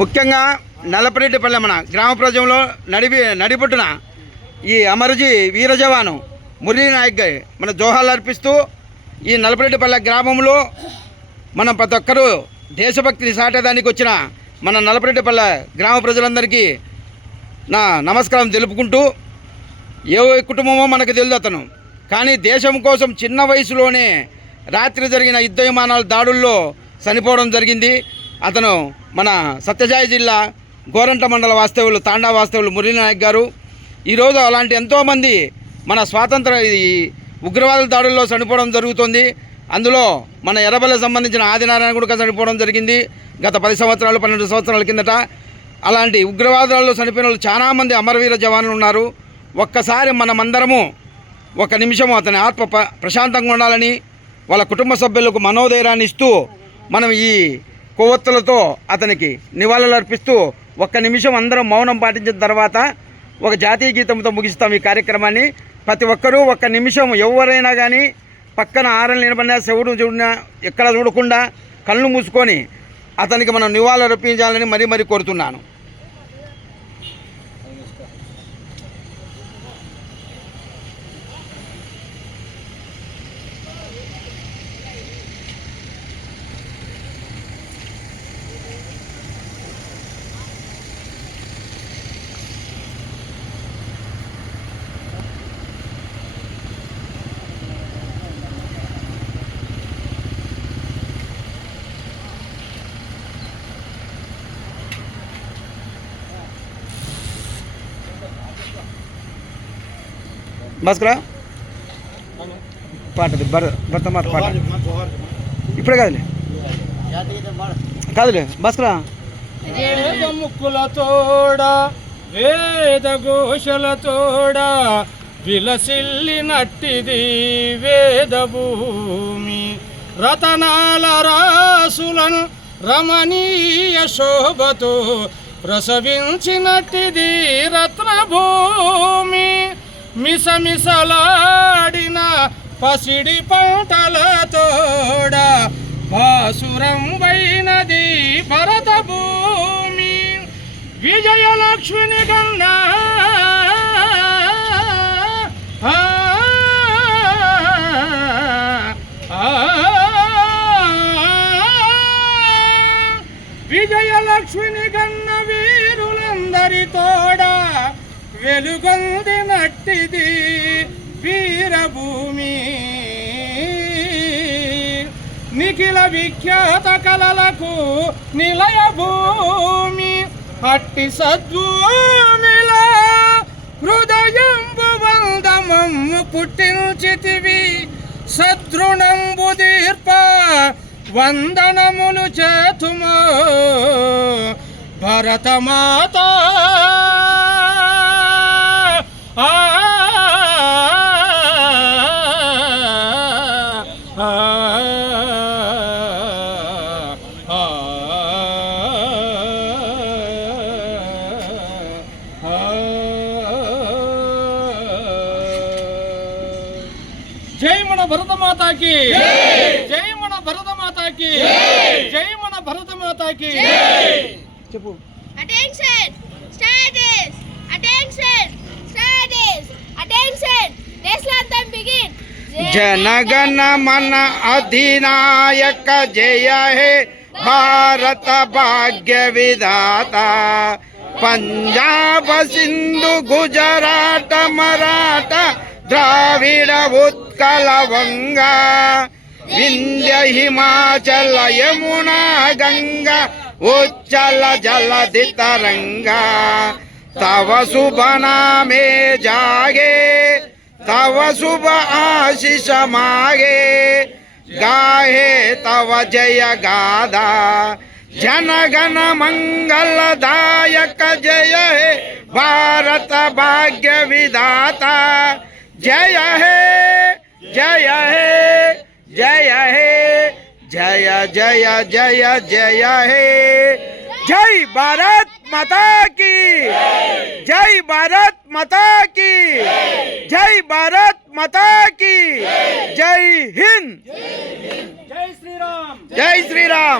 ముఖ్యంగా నల్లపరెడ్డిపల్లె మన గ్రామ ప్రజల్లో నడిపొట్టున ఈ అమరజీ వీర జవాను మురళీ నాయక్ గారి మన జోహార్లు అర్పిస్తూ ఈ నల్లపరెడ్డిపల్లె గ్రామంలో మనం ప్రతి ఒక్కరూ దేశభక్తిని సాటేదానికి వచ్చిన మన నల్లపరెడ్డిపల్లె గ్రామ ప్రజలందరికీ నా నమస్కారం తెలుపుకుంటూ ఏ కుటుంబమో మనకు తెలియదు అతను, కానీ దేశం కోసం చిన్న వయసులోనే రాత్రి జరిగిన యుద్ధ విమానాల దాడుల్లో చనిపోవడం జరిగింది. అతను మన సత్యసాయి జిల్లా గోరంట మండల వాస్తవ్యులు తాండా వాస్తవ్యులు మురళీ నాయక్ గారు. ఈరోజు అలాంటి ఎంతోమంది మన స్వాతంత్ర ఉగ్రవాదుల దాడుల్లో చనిపోవడం జరుగుతుంది. అందులో మన ఎర్రబెల్లి సంబంధించిన ఆదినారాయణ కూడా చనిపోవడం జరిగింది గత 10 సంవత్సరాలు 12 సంవత్సరాల కిందట. అలాంటి ఉగ్రవాదాల్లో చనిపోయిన వాళ్ళు చాలామంది అమరవీర జవాన్లు ఉన్నారు. ఒక్కసారి మనమందరము ఒక నిమిషము అతని ఆత్మ ప్రశాంతంగా ఉండాలని వాళ్ళ కుటుంబ సభ్యులకు మనోధైర్యాన్ని ఇస్తూ మనం ఈ కొవ్వొత్తులతో అతనికి నివాళులు అర్పిస్తూ ఒక్క నిమిషం అందరం మౌనం పాటించిన తర్వాత ఒక జాతీయ గీతంతో ముగిస్తాం ఈ కార్యక్రమాన్ని. ప్రతి ఒక్కరూ ఒక్క నిమిషం ఎవరైనా కానీ పక్కన ఆరలు నిలబడినా చెవుడు చూడినా ఎక్కడ చూడకుండా కళ్ళు మూసుకొని అతనికి మనం నివాళులు అర్పించాలని మరీ కోరుతున్నాను. భాస్కరా పాటది భర్తమాత పాట ఇప్పుడే కాదులే భాస్కరా. ముక్కులతోడ వేద ఘోషలతోడ విలసిల్లినట్టిది వేద భూమి, రతనాల రాసులను రమణీయ శోభతో ప్రసవించినట్టిది రత్నభూమి, మిసమిసలాడిన పసిడి పంటలతోడ భాసురం వైనది భరత భూమి, విజయలక్ష్మిని కన్నా విజయలక్ష్మిని కన్న వీరులందరితోడ వెలుగొందినట్టిది వీరభూమి, నిఖిల విఖ్యాత కళలకు నిలయ భూమి, అట్టి సద్భూమిలో హృదయంబు వందమమ్ము పుట్టించితివి, సద్రుణంబు దీర్ప వందనములు చేతుమో భరతమాత. జై మన భరతమాతాకి, జై మన భరతమాతాకి, జై మన భరతమాతాకి. చెప్పు. Attention, studies. Attention, studies. Attention. National anthem begin. जनगण मन अधिनायक जय हे भारत भाग्य विधाता, पंजाब सिंधु गुजरात मराठा द्राविड़ उत्कल वंगा, विंध्य हिमाचल यमुना गंगा उच्चल जलधि तरंगा, तव शुभ नामे जागे तव शुभ आशीष मागे, गाहे तव जय गाधा जनगण मंगलदायक जय हे भारत भाग्य विधाता, जय हे जय हे जय हे जय जय जय जय हे. जय भारत माता की, जय भारत माता की, जय भारत माता की, जय हिंद. జై శ్రీరామ్.